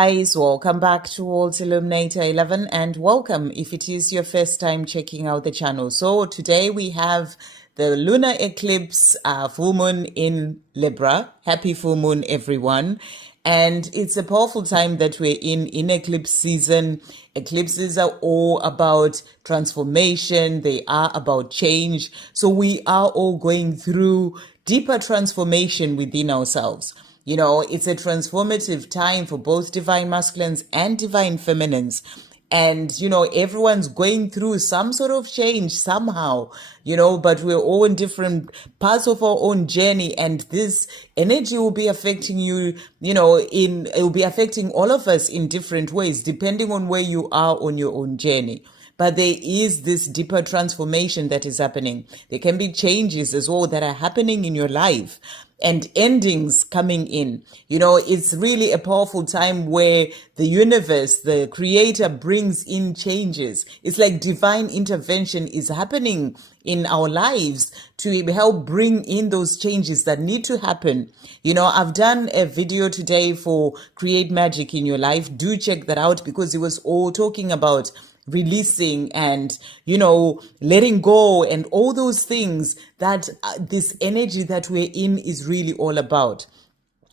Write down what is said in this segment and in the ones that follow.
Guys, welcome back to World Illuminator 11 and welcome if it is your first time checking out the channel. So today we have the lunar eclipse, full moon in Libra. Happy full moon, everyone. And it's a powerful time that we're in eclipse season. Eclipses are all about transformation. They are about change. So we are all going through deeper transformation within ourselves. You know, it's a transformative time for both divine masculines and divine feminines. And, you know, everyone's going through some sort of change somehow, you know, but we're all in different parts of our own journey. And this energy will be affecting you, you know, it will be affecting all of us in different ways, depending on where you are on your own journey. But there is this deeper transformation that is happening. There can be changes as well that are happening in your life and endings coming in. You know, it's really a powerful time where the universe, the creator, brings in changes. It's like divine intervention is happening in our lives to help bring in those changes that need to happen. You know, I've done a video today for Create Magic in Your Life. Do check that out because it was all talking about releasing and, you know, letting go and all those things that this energy that we're in is really all about.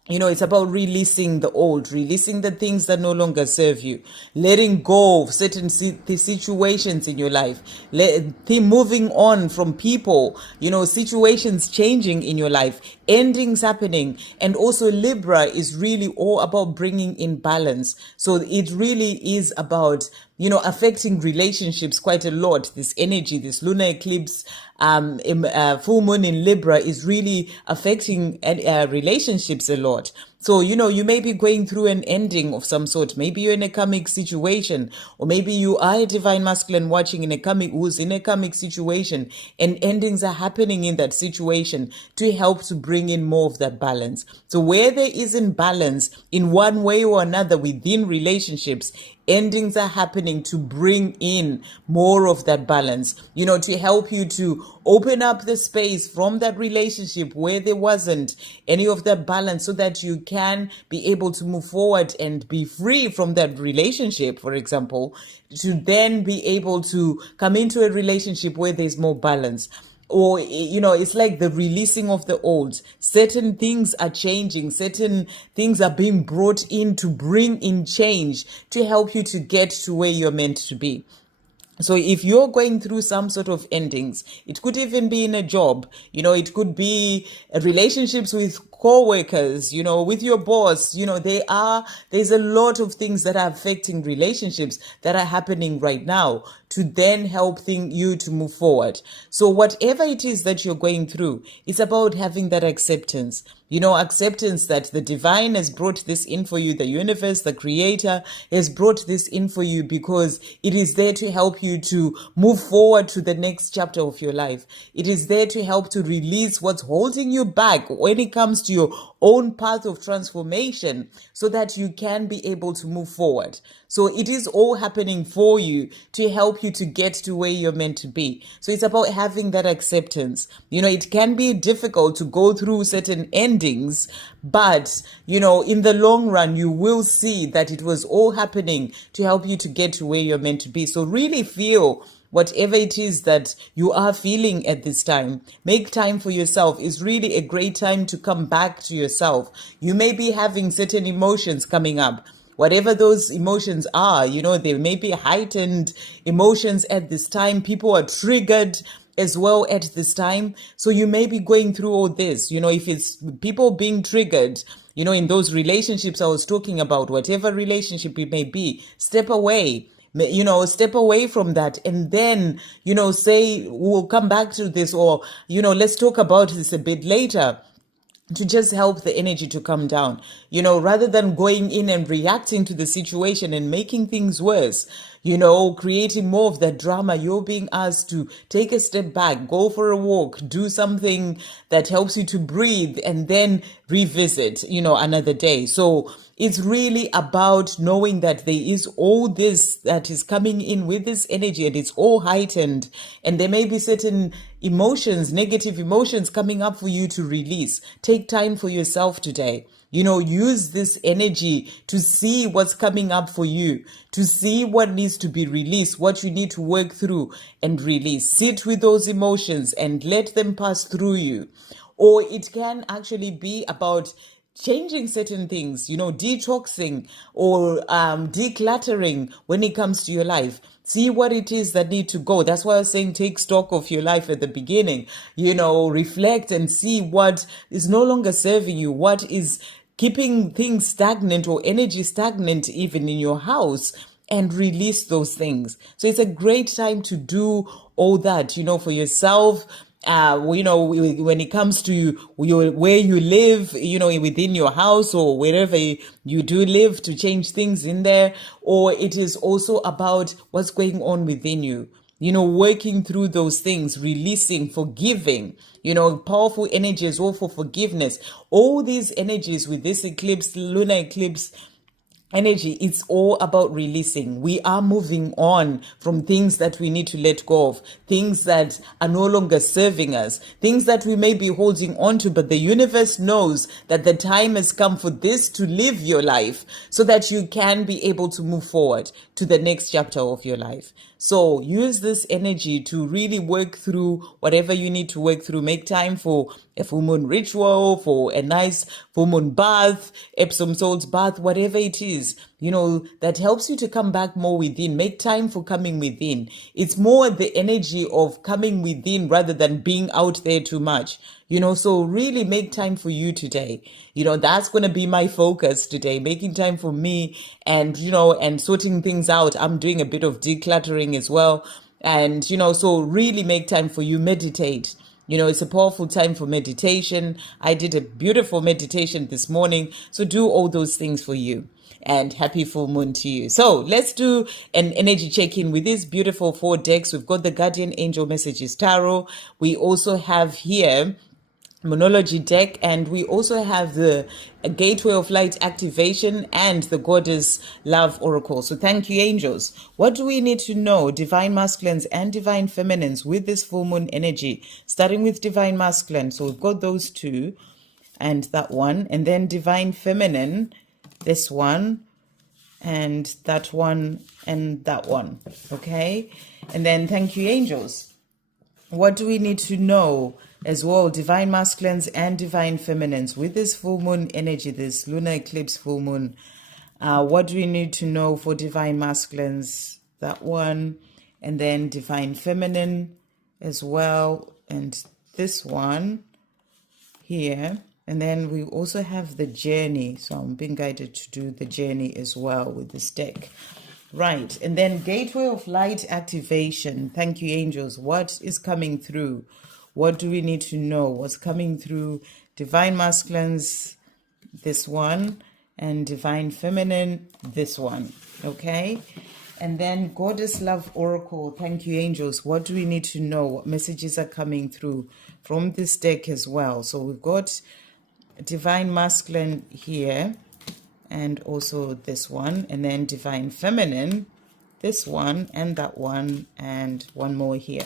You know, it's about releasing the old, releasing the things that no longer serve you, letting go of certain situations in your life, moving on from people, you know, situations changing in your life, endings happening. And also Libra is really all about bringing in balance. So it really is about, you know, affecting relationships quite a lot. This energy, this lunar eclipse, full moon in Libra is really affecting relationships a lot. So, you know, you may be going through an ending of some sort. Maybe you're in a karmic situation, or maybe you are a divine masculine watching who's in a karmic situation, and endings are happening in that situation to help to bring in more of that balance. So where there is imbalance in one way or another within relationships, endings are happening to bring in more of that balance, you know, to help you to open up the space from that relationship where there wasn't any of that balance so that you can be able to move forward and be free from that relationship, for example, to then be able to come into a relationship where there's more balance. Or, you know, it's like the releasing of the old. Certain things are changing. Certain things are being brought in to bring in change to help you to get to where you're meant to be. So if you're going through some sort of endings, it could even be in a job, you know, it could be relationships with co-workers, you know, with your boss, you know, there's a lot of things that are affecting relationships that are happening right now to then help you to move forward. So whatever it is that you're going through, it's about having that acceptance. You know, acceptance that the divine has brought this in for you, the universe, the creator has brought this in for you because it is there to help you to move forward to the next chapter of your life. It is there to help to release what's holding you back when it comes to your own path of transformation so that you can be able to move forward. So it is all happening for you to help you to get to where you're meant to be. So it's about having that acceptance. You know, it can be difficult to go through certain endings, but, you know, in the long run, you will see that it was all happening to help you to get to where you're meant to be. So really feel whatever it is that you are feeling at this time. Make time for yourself. It's really a great time to come back to yourself. You may be having certain emotions coming up. Whatever those emotions are, you know, there may be heightened emotions at this time. People are triggered as well at this time. So you may be going through all this, you know, if it's people being triggered, you know, in those relationships I was talking about, whatever relationship it may be, step away. You know, step away from that and then, you know, say, we'll come back to this, or, you know, let's talk about this a bit later, to just help the energy to come down, you know, rather than going in and reacting to the situation and making things worse, you know, creating more of that drama. You're being asked to take a step back, go for a walk, do something that helps you to breathe and then revisit, you know, another day. So it's really about knowing that there is all this that is coming in with this energy and it's all heightened. And there may be certain emotions, negative emotions coming up for you to release. Take time for yourself today. Use this energy to see what's coming up for you, to see what needs to be released, what you need to work through and release. Sit with those emotions and let them pass through you. Or it can actually be about changing certain things, detoxing or decluttering when it comes to your life. See what it is that need to go. That's why I was saying take stock of your life at the beginning. Reflect and see what is no longer serving you, what is keeping things stagnant or energy stagnant even in your house, and release those things. So it's a great time to do all that, for yourself. When it comes to where you live, within your house or wherever you do live, to change things in there. Or it is also about what's going on within you, working through those things, releasing, forgiving, powerful energies all for forgiveness. All these energies with this eclipse, lunar eclipse energy, it's all about releasing. We are moving on from things that we need to let go of, things that are no longer serving us, things that we may be holding on to, but the universe knows that the time has come for this to live your life so that you can be able to move forward to the next chapter of your life. So use this energy to really work through whatever you need to work through. Make time for a full moon ritual, for a nice full moon bath, Epsom salt bath, whatever it is, that helps you to come back more within. Make time for coming within. It's more the energy of coming within rather than being out there too much. So really make time for you today. That's going to be my focus today, making time for me and, and sorting things out. I'm doing a bit of decluttering as well. And, so really make time for you. Meditate. It's a powerful time for meditation. I did a beautiful meditation this morning. So do all those things for you. And happy full moon to you. So let's do an energy check-in with these beautiful 4 decks. We've got the Guardian Angel Messages Tarot. We also have here Moonology deck, and we also have the Gateway of Light activation and the Goddess Love Oracle. So thank you, angels. What do we need to know, divine masculines and divine feminines, with this full moon energy? Starting with divine masculine. So we've got those 2 and that one, and then divine feminine, this one and that one and that one. Okay. And then thank you, angels. What do we need to know as well, divine masculines and divine feminines, with this full moon energy, this lunar eclipse full moon? What do we need to know for divine masculines? That one, and then divine feminine as well, and this one here. And then we also have the journey. So I'm being guided to do the journey as well with this deck. Right. And then Gateway of Light activation. Thank you, angels. What is coming through? What do we need to know? What's coming through? Divine masculines, this one, and divine feminine, this one. Okay. And then Goddess Love Oracle. Thank you, angels. What do we need to know? What messages are coming through from this deck as well? So we've got divine masculine here, and also this one, and then divine feminine, this one, and that one, and one more here.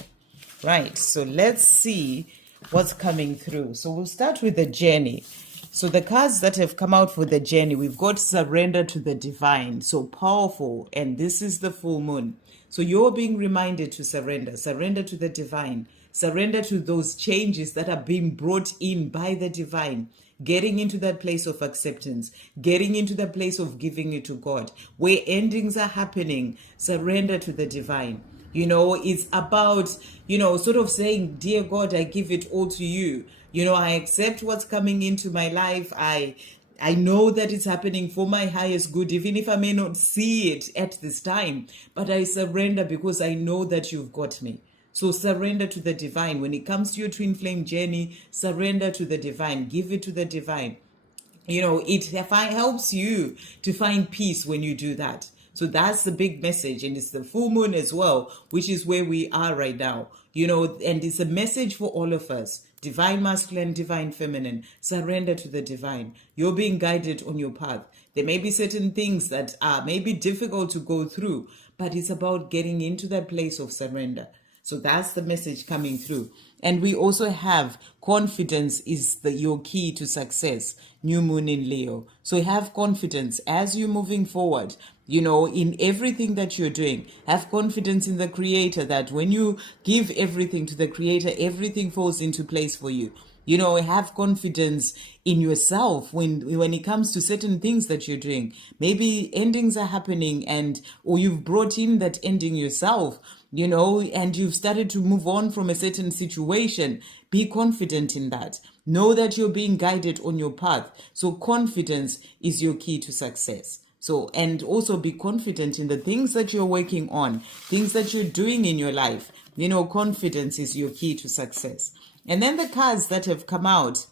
Right, so let's see what's coming through. So we'll start with the journey. So the cards that have come out for the journey, we've got surrender to the divine. So powerful, and this is the full moon. So you're being reminded to surrender to the divine, surrender to those changes that are being brought in by the divine. Getting into that place of acceptance, getting into the place of giving it to God, where endings are happening. Surrender to the divine. It's about, sort of saying, dear God, I give it all to you. I accept what's coming into my life. I know that it's happening for my highest good, even if I may not see it at this time, but I surrender because I know that you've got me. So surrender to the divine. When it comes to your twin flame journey, surrender to the divine. Give it to the divine. It helps you to find peace when you do that. So that's the big message. And it's the full moon as well, which is where we are right now. And it's a message for all of us. Divine masculine, divine feminine. Surrender to the divine. You're being guided on your path. There may be certain things that are maybe difficult to go through, but it's about getting into that place of surrender. So that's the message coming through. And we also have confidence is your key to success. New moon in Leo. So have confidence as you're moving forward, in everything that you're doing. Have confidence in the Creator, that when you give everything to the Creator, everything falls into place for you. Have confidence in yourself when it comes to certain things that you're doing. Maybe endings are happening or you've brought in that ending yourself, and you've started to move on from a certain situation. Be confident in that. Know that you're being guided on your path. So confidence is your key to success. So, and also be confident in the things that you're working on, things that you're doing in your life. Confidence is your key to success. And then the cards that have come out,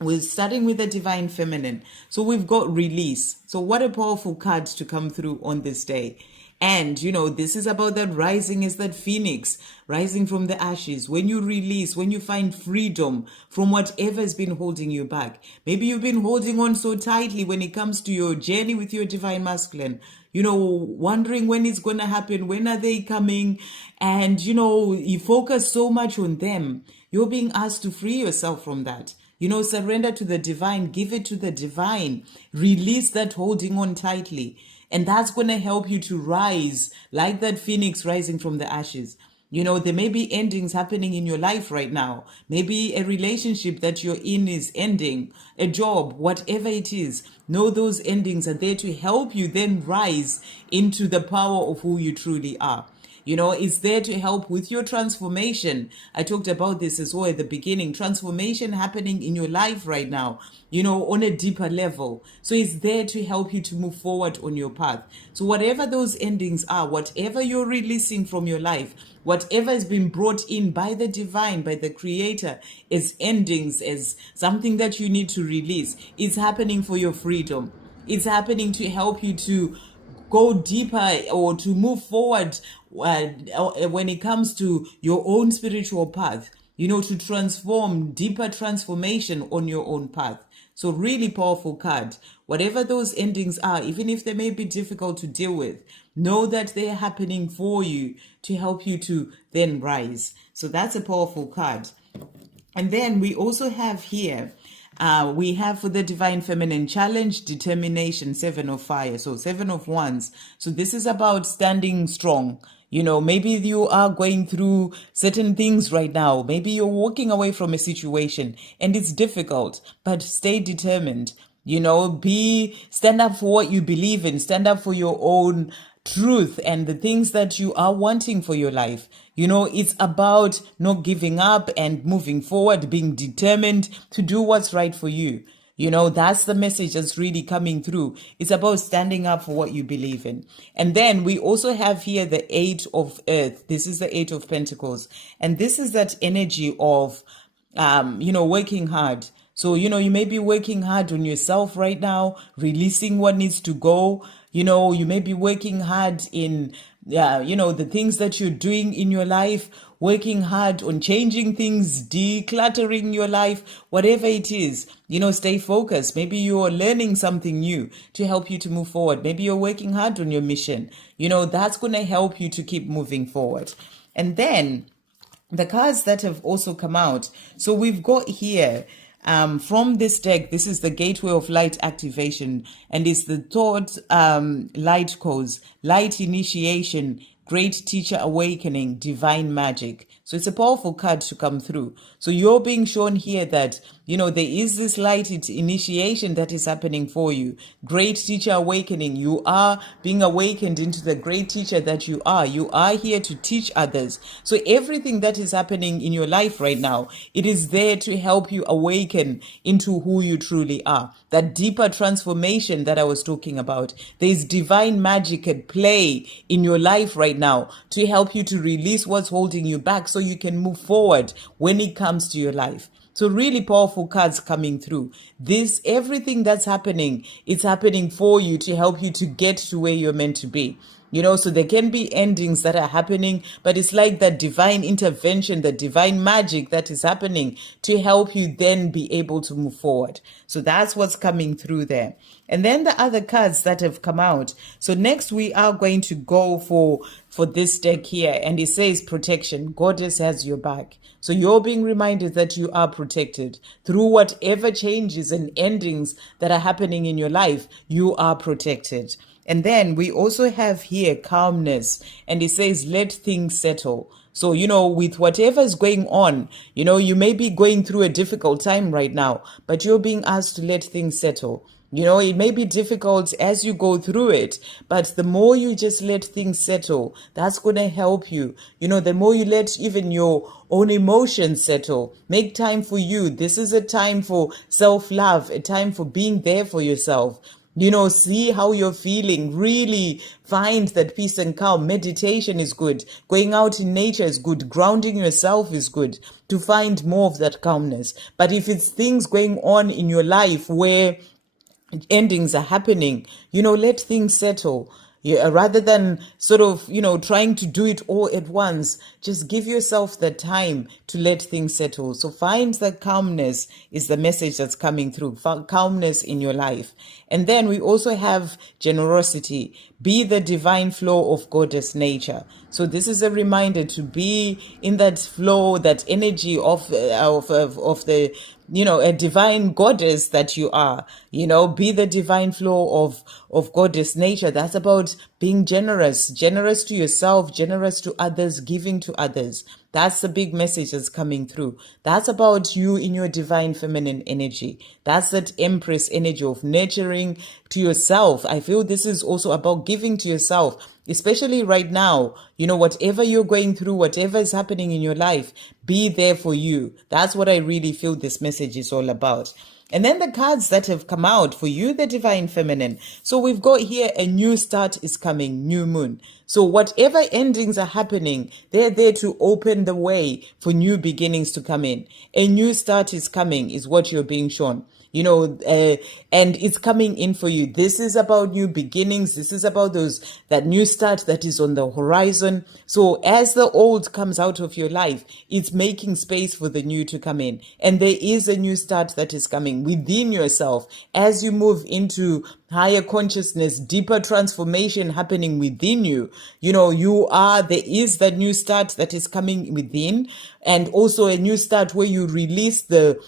we're starting with the Divine Feminine. So we've got release. So what a powerful card to come through on this day. And, this is about that rising as that phoenix, rising from the ashes. When you release, when you find freedom from whatever has been holding you back. Maybe you've been holding on so tightly when it comes to your journey with your Divine Masculine, wondering when it's going to happen, when are they coming? And, you focus so much on them. You're being asked to free yourself from that. Surrender to the divine, give it to the divine, release that holding on tightly. And that's going to help you to rise like that phoenix rising from the ashes. There may be endings happening in your life right now. Maybe a relationship that you're in is ending, a job, whatever it is. Know those endings are there to help you then rise into the power of who you truly are. It's there to help with your transformation. I talked about this as well at the beginning. Transformation happening in your life right now, on a deeper level. So it's there to help you to move forward on your path. So whatever those endings are, whatever you're releasing from your life, whatever has been brought in by the divine, by the Creator, as endings, as something that you need to release, it's happening for your freedom. It's happening to help you to go deeper or to move forward when it comes to your own spiritual path, to transform, deeper transformation on your own path. So really powerful card. Whatever those endings are, even if they may be difficult to deal with, know that they're happening for you to help you to then rise. So that's a powerful card. And then we also have here, we have for the Divine Feminine challenge, determination, 7 of fire. So 7 of wands. So this is about standing strong. Maybe you are going through certain things right now. Maybe you're walking away from a situation and it's difficult, but stay determined. Stand up for what you believe in, stand up for your own truth and the things that you are wanting for your life. It's about not giving up and moving forward, being determined to do what's right for you. That's the message that's really coming through. It's about standing up for what you believe in. And then we also have here the 8 of earth. This is the 8 of pentacles. And this is that energy of, working hard. So, you may be working hard on yourself right now, releasing what needs to go. You may be working hard in, the things that you're doing in your life, working hard on changing things, decluttering your life, whatever it is, stay focused. Maybe you're learning something new to help you to move forward. Maybe you're working hard on your mission. That's going to help you to keep moving forward. And then the cards that have also come out. So we've got here, from this deck, this is the Gateway of Light activation, and it's the Thought Light Cause, Light Initiation, Great Teacher Awakening, Divine Magic. So it's a powerful card to come through. So you're being shown here that, there is this light initiation that is happening for you. Great Teacher Awakening. You are being awakened into the great teacher that you are. You are here to teach others. So everything that is happening in your life right now, it is there to help you awaken into who you truly are. That deeper transformation that I was talking about. There is divine magic at play in your life right now to help you to release what's holding you back so you can move forward when it comes to your life. So really powerful cards coming through. Everything that's happening, it's happening for you to help you to get to where you're meant to be. So there can be endings that are happening, but it's like that divine intervention, the divine magic that is happening to help you then be able to move forward. So that's what's coming through there. And then the other cards that have come out. So next we are going to go for this deck here, and it says protection. Goddess has your back. So you're being reminded that you are protected through whatever changes and endings that are happening in your life. You are protected. And then we also have here calmness, and it says, let things settle. So, with whatever is going on, you may be going through a difficult time right now, but you're being asked to let things settle. It may be difficult as you go through it, but the more you just let things settle, that's going to help you. The more you let even your own emotions settle, make time for you. This is a time for self-love, a time for being there for yourself. See how you're feeling, really find that peace and calm. Meditation is good. Going out in nature is good. Grounding yourself is good to find more of that calmness. But if it's things going on in your life where endings are happening, let things settle. Rather than sort of, trying to do it all at once, just give yourself the time to let things settle. So find that calmness is the message that's coming through, calmness in your life. And then we also have generosity. Be the divine flow of Goddess nature. So this is a reminder to be in that flow, that energy of the a divine goddess that you are. Be the divine flow of Goddess nature. That's about being generous to yourself, generous to others, giving to others. That's the big message that's coming through. That's about you in your divine feminine energy. That's that Empress energy of nurturing to yourself. I feel this is also about giving to yourself, especially right now. Whatever you're going through, whatever is happening in your life, be there for you. That's what I really feel this message is all about. And then the cards that have come out for you, the divine feminine. So we've got here a new start is coming, new moon. So whatever endings are happening, they're there to open the way for new beginnings to come in. A new start is coming is what you're being shown. And it's coming in for you. This is about new beginnings. This is about that new start that is on the horizon. So as the old comes out of your life, it's making space for the new to come in. And there is a new start that is coming within yourself as you move into higher consciousness, deeper transformation happening within you. There is that new start that is coming within, and also a new start where you release the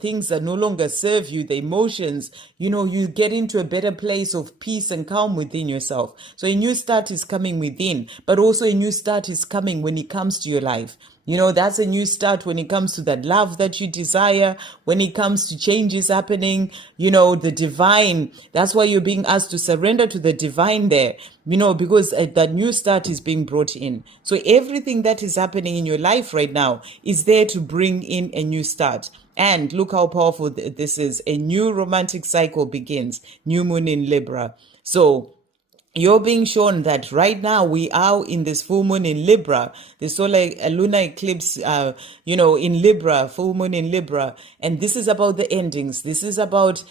things that no longer serve you, the emotions, you get into a better place of peace and calm within yourself. So a new start is coming within, but also a new start is coming when it comes to your life. That's a new start when it comes to that love that you desire, when it comes to changes happening, the divine. That's why you're being asked to surrender to the divine there, because that new start is being brought in. So everything that is happening in your life right now is there to bring in a new start. And look how powerful this is. A new romantic cycle begins. New moon in Libra. So you're being shown that right now we are in this full moon in Libra, the solar lunar eclipse, in Libra, full moon in Libra. And this is about the endings. This is about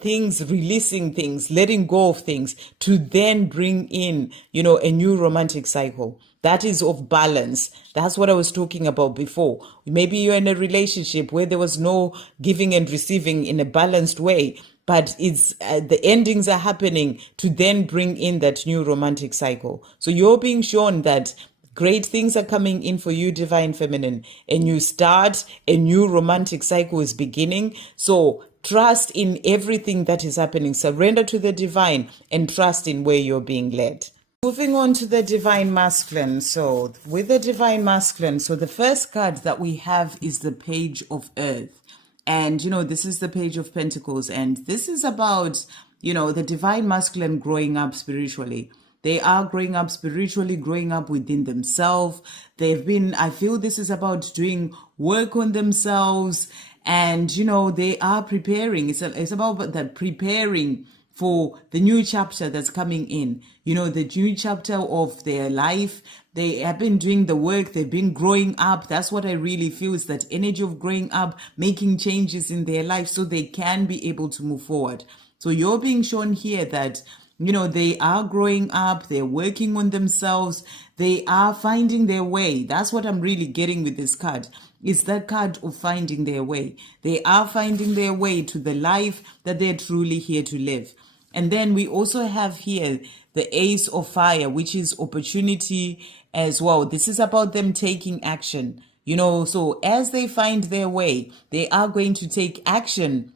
things, releasing things, letting go of things to then bring in, a new romantic cycle. That is of balance. That's what I was talking about before. Maybe you're in a relationship where there was no giving and receiving in a balanced way, but it's the endings are happening to then bring in that new romantic cycle. So you're being shown that great things are coming in for you, divine feminine. A new start, a new romantic cycle is beginning. So trust in everything that is happening. Surrender to the divine and trust in where you're being led. Moving on to the divine masculine. So with the divine masculine, so the first card that we have is the Page of Earth. And, this is the Page of Pentacles. And this is about, the divine masculine growing up spiritually. They are growing up spiritually, growing up within themselves. I feel this is about doing work on themselves. And, they are preparing. It's about that preparing for the new chapter that's coming in, the new chapter of their life. They have been doing the work. They've been growing up. That's what I really feel, is that energy of growing up, making changes in their life so they can be able to move forward. So you're being shown here that They are growing up, they're working on themselves, they are finding their way. That's what I'm really getting with this card. It's that card of finding their way. They are finding their way to the life that they're truly here to live. And then we also have here the Ace of Fire, which is opportunity as well. This is about them taking action. So as they find their way, they are going to take action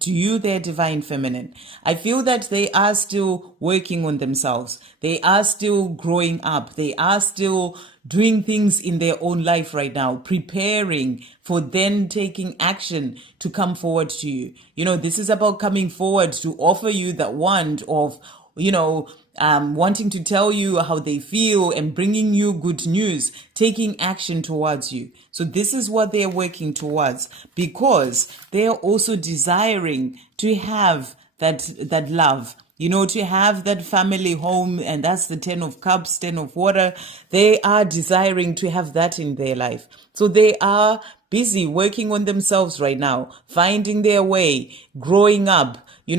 to you, their divine feminine. I feel that they are still working on themselves. They are still growing up. They are still doing things in their own life right now, preparing for then taking action to come forward to you. This is about coming forward to offer you that wand of, wanting to tell you how they feel and bringing you good news, taking action towards you. So this is what they're working towards, because they're also desiring to have that love, to have that family home. And that's the 10 of Cups, 10 of Water. They are desiring to have that in their life. So they are busy working on themselves right now, finding their way, growing up,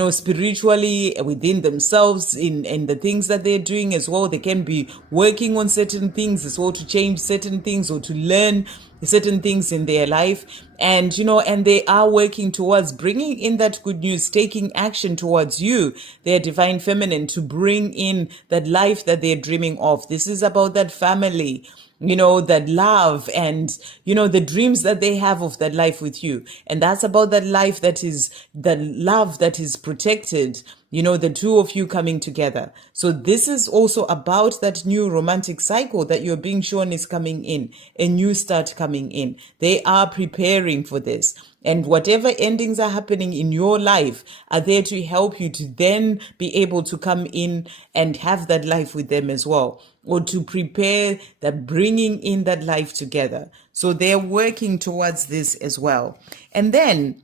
spiritually within themselves in the things that they're doing as well. They can be working on certain things as well to change certain things or to learn certain things in their life. And, and they are working towards bringing in that good news, taking action towards you, their divine feminine, to bring in that life that they're dreaming of. This is about that family, that love and, the dreams that they have of that life with you. And that's about that life that is, that love that is protected, the two of you coming together. So this is also about that new romantic cycle that you're being shown is coming in, a new start coming in. They are preparing for this. And whatever endings are happening in your life are there to help you to then be able to come in and have that life with them as well, or to prepare that bringing in that life together. So they're working towards this as well. And then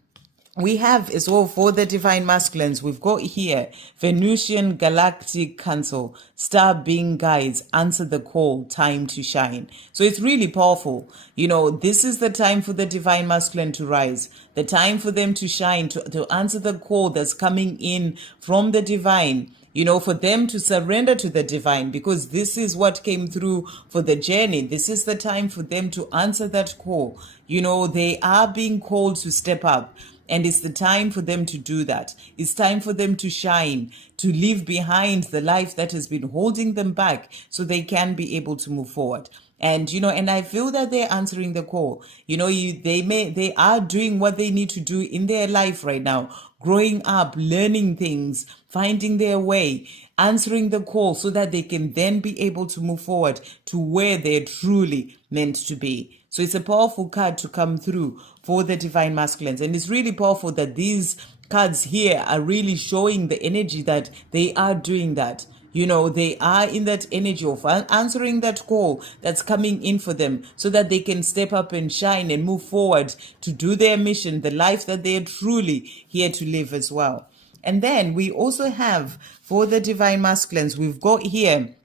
we have as well for the divine masculines, we've got here Venusian Galactic Council, Star Being Guides, Answer the Call, Time to Shine. So it's really powerful. This is the time for the divine masculine to rise, the time for them to shine, to answer the call that's coming in from the divine. For them to surrender to the divine, because this is what came through for the journey. This is the time for them to answer that call. They are being called to step up. And it's the time for them to do that. It's time for them to shine, to leave behind the life that has been holding them back so they can be able to move forward. And, and I feel that they're answering the call. They are doing what they need to do in their life right now, growing up, learning things, finding their way, answering the call so that they can then be able to move forward to where they're truly meant to be. So it's a powerful card to come through for the divine masculines. And it's really powerful that these cards here are really showing the energy that they are doing that. They are in that energy of answering that call that's coming in for them so that they can step up and shine and move forward to do their mission, the life that they're truly here to live as well. And then we also have for the divine masculines, we've got here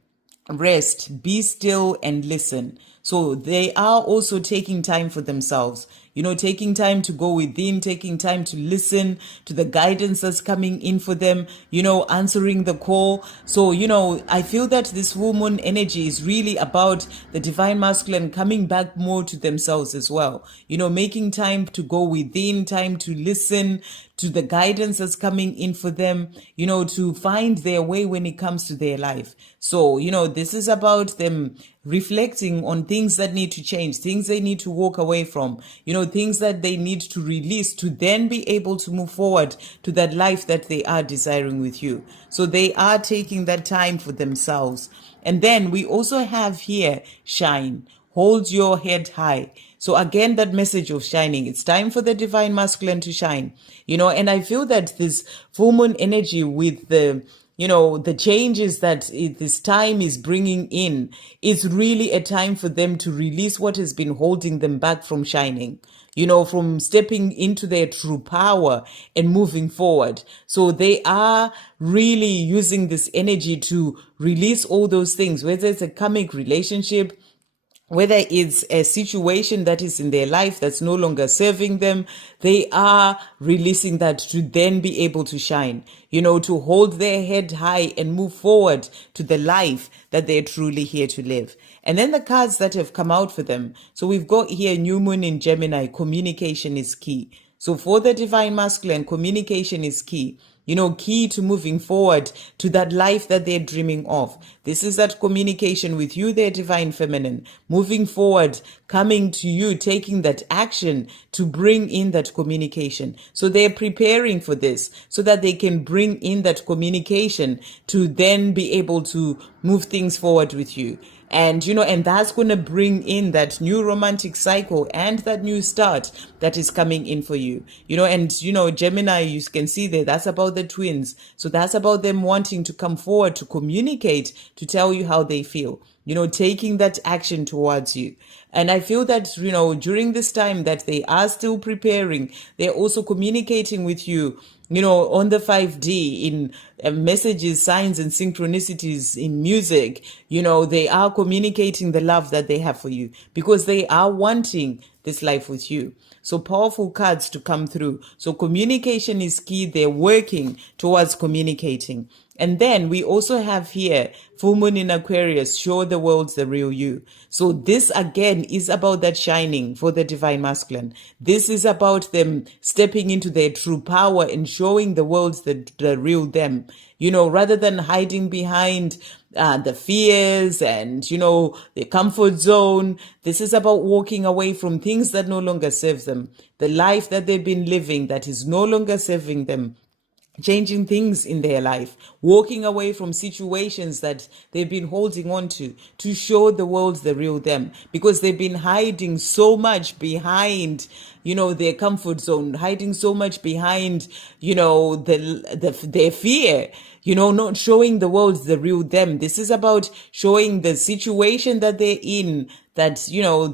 rest, be still and listen. So they are also taking time for themselves, taking time to go within, taking time to listen to the guidance that's coming in for them, answering the call. So, I feel that this full moon energy is really about the divine masculine coming back more to themselves as well, making time to go within, time to listen to the guidance that's coming in for them, to find their way when it comes to their life. So, this is about them reflecting on things that need to change, things they need to walk away from, things that they need to release to then be able to move forward to that life that they are desiring with you. So they are taking that time for themselves. And then we also have here, shine, hold your head high. So again, that message of shining, it's time for the divine masculine to shine, and I feel that this full moon energy with the changes that this time is bringing in, is really a time for them to release what has been holding them back from shining, from stepping into their true power and moving forward. So they are really using this energy to release all those things, whether it's a karmic relationship, whether it's a situation that is in their life that's no longer serving them, they are releasing that to then be able to shine, to hold their head high and move forward to the life that they're truly here to live. And then the cards that have come out for them. So we've got here New Moon in Gemini, communication is key. So for the Divine Masculine, communication is key. Key to moving forward to that life that they're dreaming of. This is that communication with you, their Divine Feminine, moving forward, coming to you, taking that action to bring in that communication. So they're preparing for this so that they can bring in that communication to then be able to move things forward with you. And, and that's going to bring in that new romantic cycle and that new start that is coming in for you, and, Gemini, you can see there, that's about the twins. So that's about them wanting to come forward to communicate, to tell you how they feel, taking that action towards you. And I feel that, during this time that they are still preparing, they're also communicating with you, on the 5D in messages, signs, and synchronicities in music. They are communicating the love that they have for you because they are wanting this life with you. So powerful cards to come through. So communication is key. They're working towards communicating. And then we also have here full moon in Aquarius, show the world the real you. So this again is about that shining for the Divine Masculine. This is about them stepping into their true power and showing the world the real them, rather than hiding behind the fears and, the comfort zone. This is about walking away from things that no longer serve them, the life that they've been living that is no longer serving them. Changing things in their life, walking away from situations that they've been holding on to show the world the real them, because they've been hiding so much behind, their comfort zone, hiding so much behind, their fear, not showing the world the real them. This is about showing the situation that they're in, that,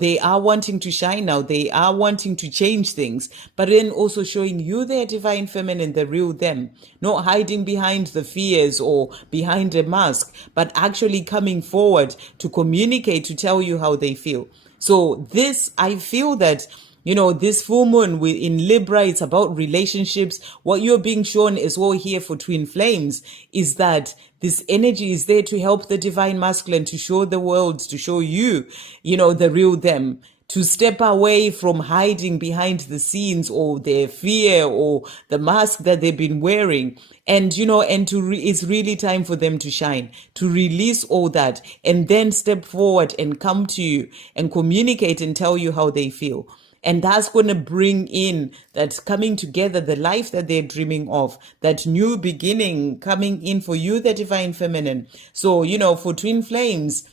they are wanting to shine now, they are wanting to change things, but then also showing you their Divine Feminine, the real them, not hiding behind the fears or behind a mask, but actually coming forward to communicate, to tell you how they feel. So this, I feel that, this full moon in Libra, it's about relationships. What you're being shown as well here for twin flames is that this energy is there to help the Divine Masculine, to show the world, to show you, the real them, to step away from hiding behind the scenes or their fear or the mask that they've been wearing. And, it's really time for them to shine, to release all that and then step forward and come to you and communicate and tell you how they feel. And that's going to bring in that coming together, the life that they're dreaming of, that new beginning coming in for you, the Divine Feminine. So, for twin flames,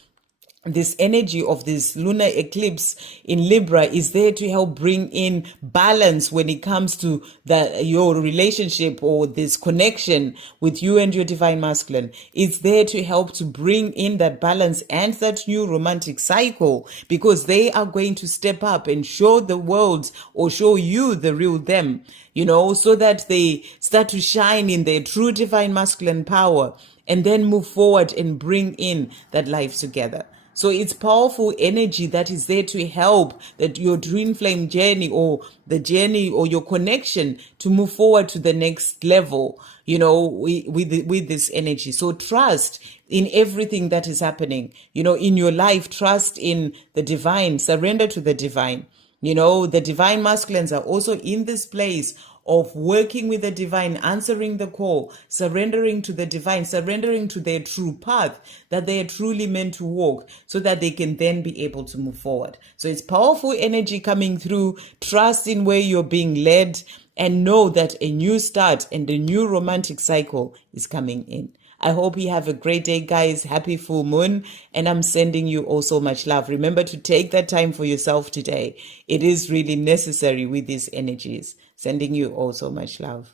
this energy of this lunar eclipse in Libra is there to help bring in balance when it comes to your relationship or this connection with you and your Divine Masculine. It's there to help to bring in that balance and that new romantic cycle, because they are going to step up and show the world or show you the real them, so that they start to shine in their true Divine Masculine power and then move forward and bring in that life together. So it's powerful energy that is there to help that your twin flame journey or the journey or your connection to move forward to the next level, with this energy. So trust in everything that is happening, in your life. Trust in the divine, surrender to the divine. The Divine Masculines are also in this place of working with the divine, answering the call, surrendering to the divine, surrendering to their true path that they are truly meant to walk, so that they can then be able to move forward. So it's powerful energy coming through. Trust in where you're being led and know that a new start and a new romantic cycle is coming in. I hope you have a great day, guys. Happy full moon. And I'm sending you all so much love. Remember to take that time for yourself today. It is really necessary with these energies. Sending you all so much love.